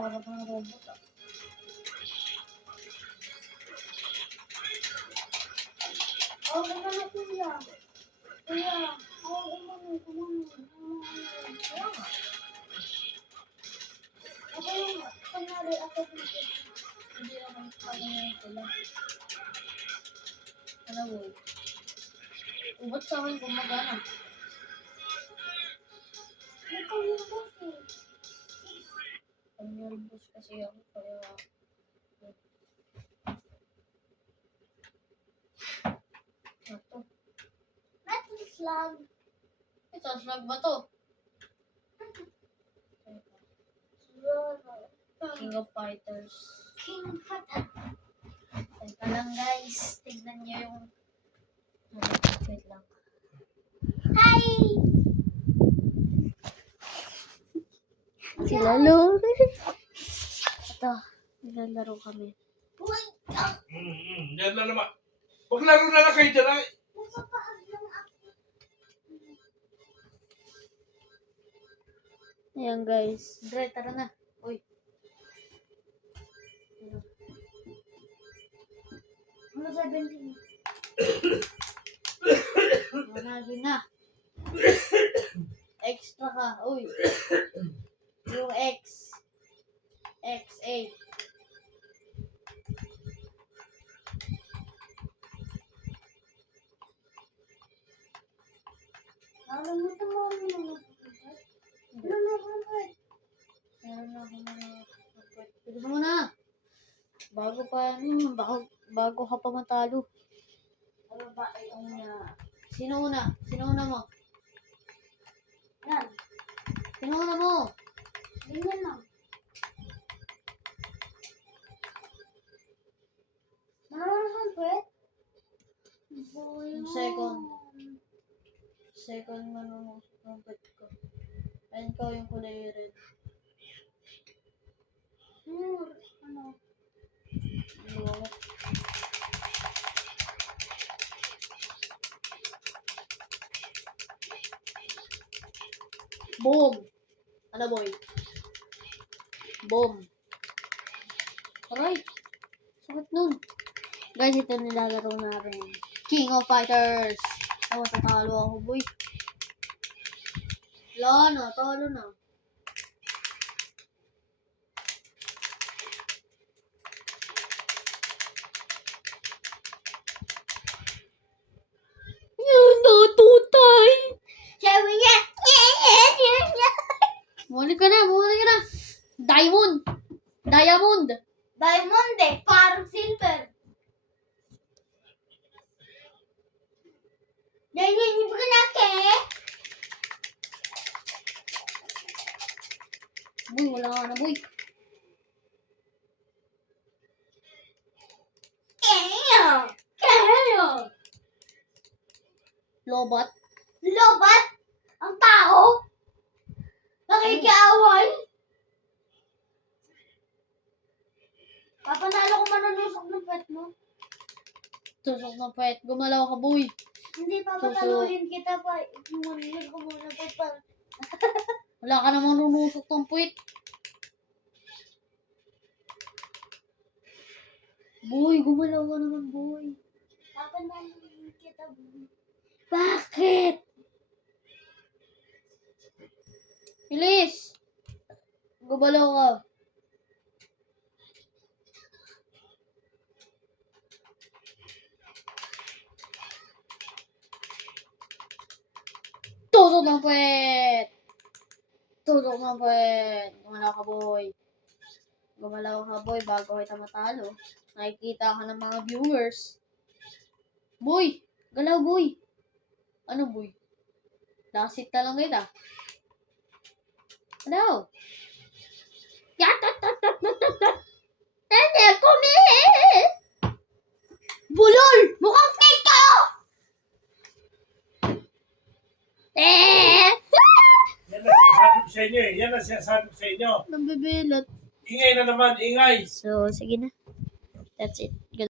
Para kang robot ah. Okay ka na kuya. Kuya, ako kumano. Kaya nga. Ako yung, kunyari ako dito. Hindi naman kami yung pula. Ano mo? Ba't sa akin gumagana? Ikaw yung boss eh. Nervous kasi ako kaya... Ito. Metal Slug. Ito, slug ba to? King of Fighters. King of Fighters. Teka lang guys. Tignan nyo yung... Wait lang. Hi! Si Lalo. Ito. Naglalaro kami. Yan na naman. Maglaro na lang kayo dyan ay. Ayan guys. Dre, tara na. Uy. Ano 17? Managin na. Extra ka. Uy. Yung X. X8. Nakalimutan mo ano mga meron na akong mga Pwede mo na. Bago pa ano, bago ka pa matalo. Ano ba yung Sino una? Sino una mo? Yan. Sino una mo? Ganyan lang. Nakakaroon pwet? Second manunupit ko. Ayun ko yung kulay red. Ano? Boom! Ano boy? Boom! Aray! Sakit nun. Guys, ito nilalaro natin. King of Fighters! Oh, tatalo ako boy. Wala na, talo na. Yun na, tutay! Sabi niya, Muli ka na. Diamond eh, parang silver. Diamond, hindi ba na ke? Boy, wala ka na boy. Lobat? Ang tao? Nakikiaway? Papanalo ko manunusok ng pet mo. Tusok ng pet. Gumalaw ka, boy. Hindi, papataluhin kita pa. Imunod ko muna pet pa. Wala ka namang nunusok ng pet. Boy, gumalaw ka naman, boy. Papataluhin kita, boy. Bakit? Bilis! Gumalaw ka. Tusok ng puwet! Gumalaw ka, boy. Bago kita matalo. Nakikita ka ng mga viewers. Boy! Galaw, boy! Ano, boy? Lasit na lang kita. Galaw! Hindi, kumi! Bulol! Mukhang fake kayo! Yan ang sinasabi ko sa inyo eh. Yan ang sinasabi ko sa inyo. Nabibilat. Ingay na naman, ingay. So, sige na. That's it.